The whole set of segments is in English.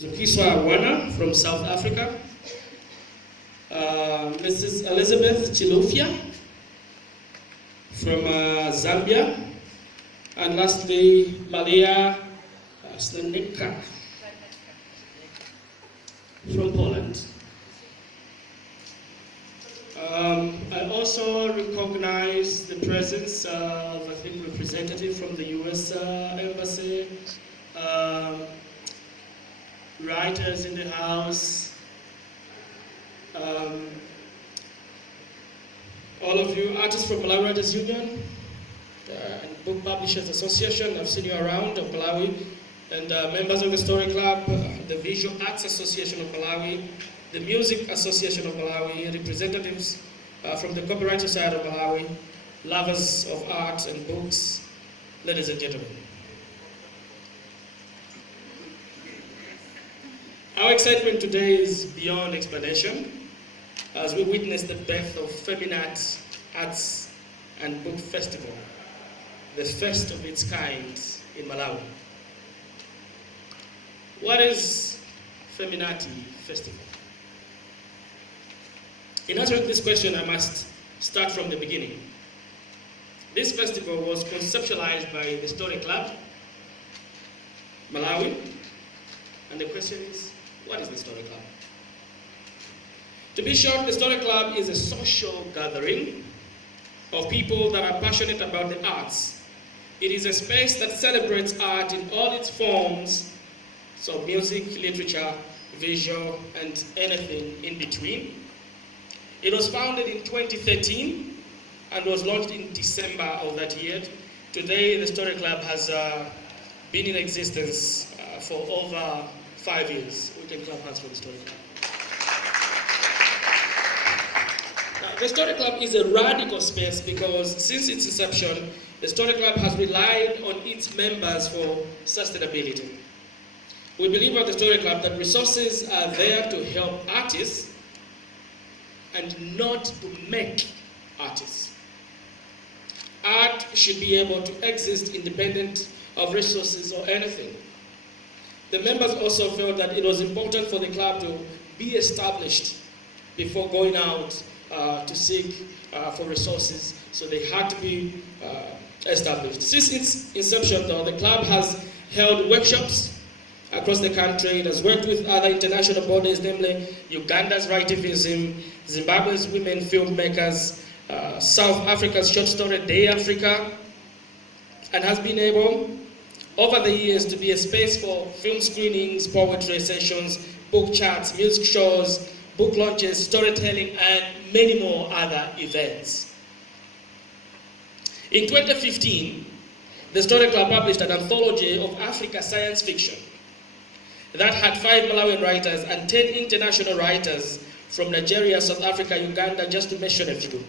Zukiswa Wana from South Africa, Mrs. Elizabeth Chilufya from Zambia, and lastly, Maria Snanika from Poland. I also recognize the presence of, I think, representative from the US Embassy, writers in the house, all of you, artists from Malawi Writers Union, and Book Publishers Association, I've seen you around, of Malawi, and members of the Story Club, the Visual Arts Association of Malawi, the Music Association of Malawi, representatives from the Copyright Society of Malawi, lovers of art and books, ladies and gentlemen. Our excitement today is beyond explanation as we witness the birth of Feminart Arts and Book Festival, the first of its kind in Malawi. What is Feminart Festival? In answering this question, I must start from the beginning. This festival was conceptualized by the Story Club, Malawi, and the question is, what is the Story Club? To be short, the Story Club is a social gathering of people that are passionate about the arts. It is a space that celebrates art in all its forms, so music, literature, visual, and anything in between. It was founded in 2013 and was launched in December of that year. Today, the Story Club has been in existence for over 5 years. We can clap hands for the Story Club. Now, the Story Club is a radical space because since its inception, the Story Club has relied on its members for sustainability. We believe at the Story Club that resources are there to help artists and not to make artists. Art should be able to exist independent of resources or anything. The members also felt that it was important for the club to be established before going out to seek for resources, so they had to be established. Since its inception, though, the club has held workshops across the country. It has worked with other international bodies, namely Uganda's Rightivism, Zimbabwe's Women Filmmakers, South Africa's Short Story Day Africa, and has been able, over the years, to be a space for film screenings, poetry sessions, book chats, music shows, book launches, storytelling, and many more other events. In 2015, the Story Club published an anthology of Africa science fiction that had 5 Malawian writers and 10 international writers from Nigeria, South Africa, Uganda, just to mention a few.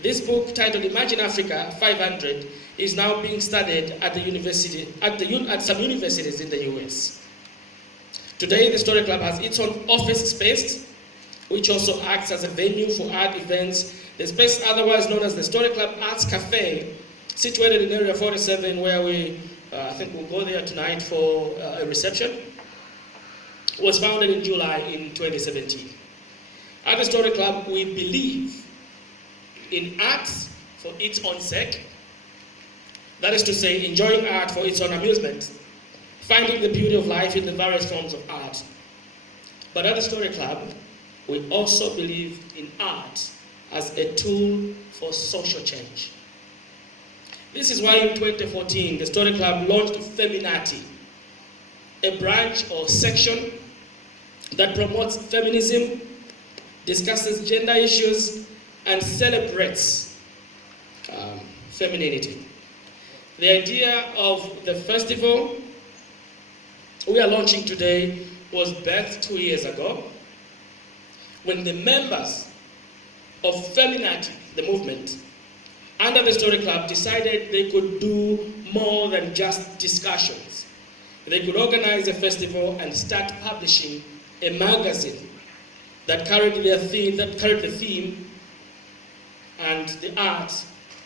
This book, titled Imagine Africa 500, is now being studied at some universities in the US. Today, the Story Club has its own office space, which also acts as a venue for art events. The space, otherwise known as the Story Club Arts Cafe, situated in Area 47, where we, I think we'll go there tonight for a reception, was founded in July in 2017. At the Story Club, we believe in art for its own sake. That is to say, enjoying art for its own amusement, finding the beauty of life in the various forms of art. But at the Story Club, we also believe in art as a tool for social change. This is why in 2014, the Story Club launched Feminart, a branch or section that promotes feminism, discusses gender issues, and celebrates femininity. The idea of the festival we are launching today was birthed 2 years ago when the members of Feminart, the movement, under the Story Club decided they could do more than just discussions. They could organize a festival and start publishing a magazine that carried the theme and the art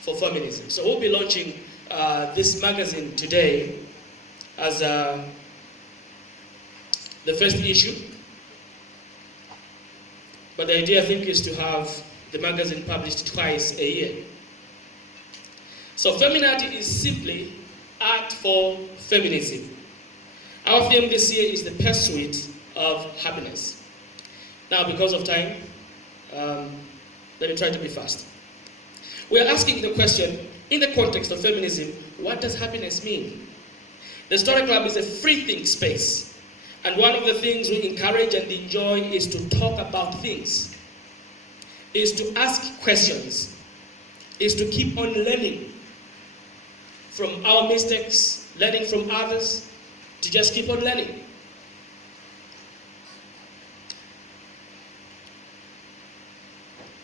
for feminism. So we'll be launching this magazine today as the first issue. But the idea, I think, is to have the magazine published twice a year. So Feminart is simply art for feminism. Our theme this year is the pursuit of happiness. Now, because of time, let me try to be fast. We are asking the question, in the context of feminism, what does happiness mean? The Story Club is a free think space. And one of the things we encourage and enjoy is to talk about things, is to ask questions, is to keep on learning from our mistakes, learning from others, to just keep on learning.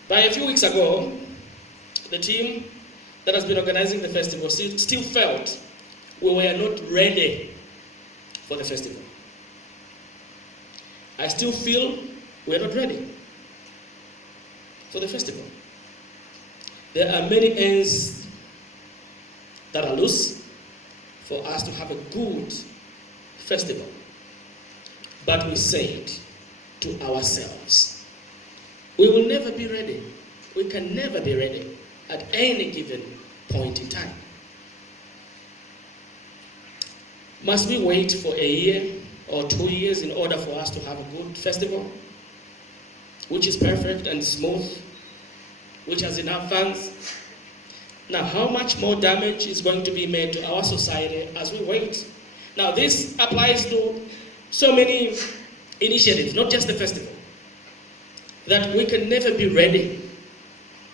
By a few weeks ago, the team that has been organizing the festival still felt we were not ready for the festival. I still feel we are not ready for the festival. There are many ends that are loose for us to have a good festival. But we said to ourselves, we will never be ready. We can never be ready at any given point in time. Must we wait for a year or 2 years in order for us to have a good festival, which is perfect and smooth, which has enough funds? Now, how much more damage is going to be made to our society as we wait? Now, this applies to so many initiatives, not just the festival, that we can never be ready,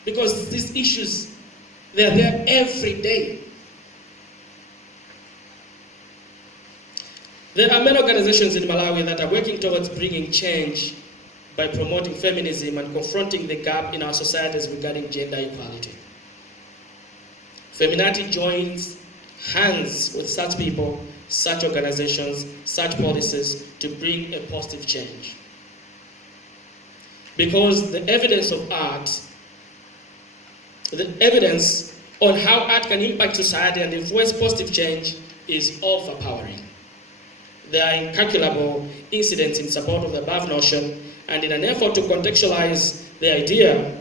because these issues, they're there every day. There are many organizations in Malawi that are working towards bringing change by promoting feminism and confronting the gap in our societies regarding gender equality. Feminart joins hands with such people, such organizations, such policies to bring a positive change. Because the evidence of art, the evidence on how art can impact society and influence positive change is overpowering. There are incalculable incidents in support of the above notion, and in an effort to contextualize the idea,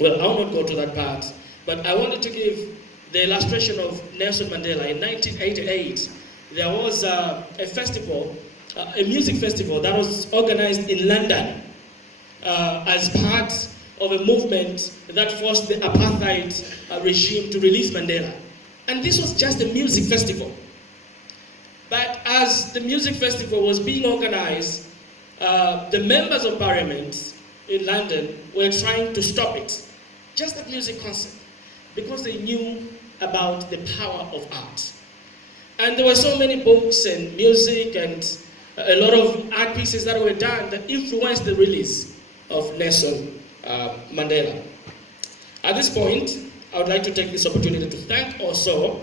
well, I'll not go to that part, but I wanted to give the illustration of Nelson Mandela. In 1988, there was a festival, a music festival that was organized in London as part of a movement that forced the apartheid regime to release Mandela. And this was just a music festival. But as the music festival was being organized, the members of parliament in London were trying to stop it, just a music concert, because they knew about the power of art. And there were so many books and music and a lot of art pieces that were done that influenced the release of Nelson Mandela. At this point, I would like to take this opportunity to thank also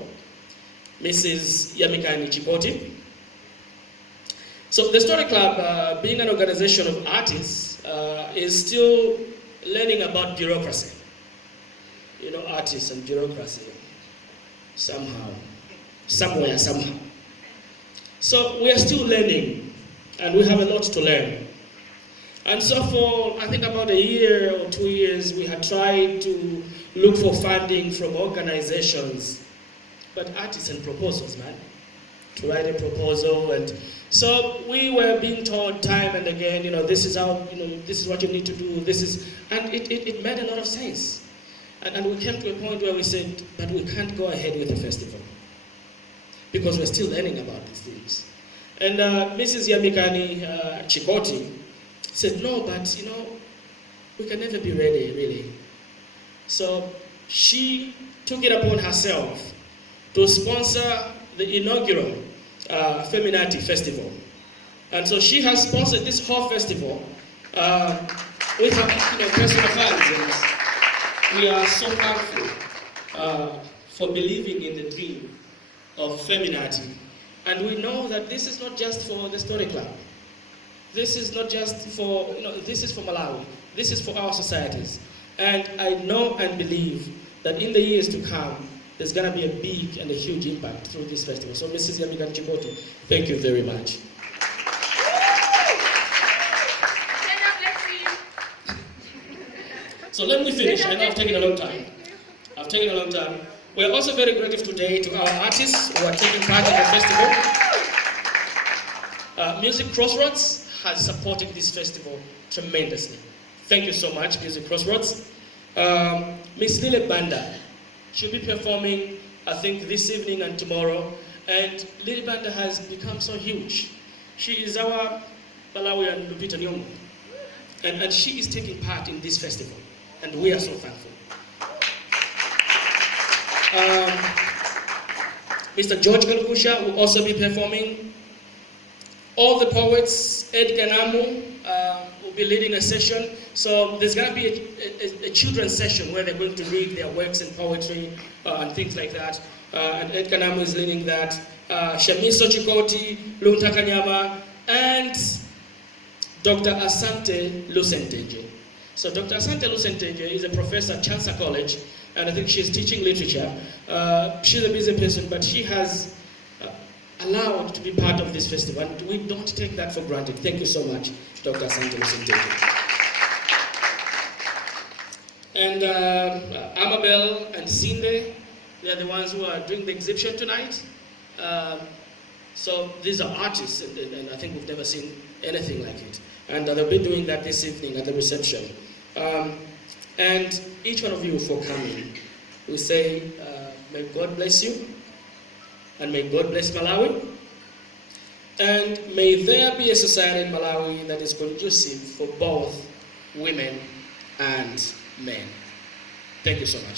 Mrs. Chikoti. So the Story Club, being an organization of artists, is still learning about bureaucracy. You know, artists and bureaucracy, somehow, somewhere, somehow. So we are still learning, and we have a lot to learn. And so for, I think about a year or 2 years, we had tried to look for funding from organizations, but artists and proposals, man, to write a proposal. And so we were being told time and again, this is how, this is what you need to do, and it made a lot of sense. And we came to a point where we said, but we can't go ahead with the festival, because we're still learning about these things. And Mrs. Chikoti said, no, but we can never be ready, really. So she took it upon herself to sponsor the inaugural Feminart Festival. And so she has sponsored this whole festival with her personal funds. And we are so thankful for believing in the dream of Feminart. And we know that this is not just for the Story Club. This is not just for, this is for Malawi. This is for our societies. And I know and believe that in the years to come, there's going to be a big and a huge impact through this festival. So Mrs. Chikoti, thank you very much. So let me finish. I know I've taken a long time. We're also very grateful today to our artists who are taking part in the festival. Music Crossroads has supported this festival tremendously. Thank you so much, Music Crossroads. Miss Lile Banda, she'll be performing, I think, this evening and tomorrow. And Lile Banda has become so huge. She is our Malawian Lupita Nyong'o. And she is taking part in this festival. And we are so thankful. Mr. George Kalkusha will also be performing. All the poets, Ed Kanamu, will be leading a session. So there's going to be a children's session where they're going to read their works in poetry and things like that. And Ed Kanamu is leading that. Shadreck Chikoti, Lunta Kanyama, and Dr. Asante Lusenteje. So Dr. Asante Lusenteje is a professor at Chansa College, and I think she's teaching literature. She's a busy person, but she has allowed to be part of this festival, and we don't take that for granted. Thank you so much, Dr. Asante Lusenteje. And Amabel and Sinde, they are the ones who are doing the exhibition tonight. So these are artists, and I think we've never seen anything like it. And they'll be doing that this evening at the reception. And each one of you for coming, we say, may God bless you, and may God bless Malawi, and may there be a society in Malawi that is conducive for both women and men. Thank you so much.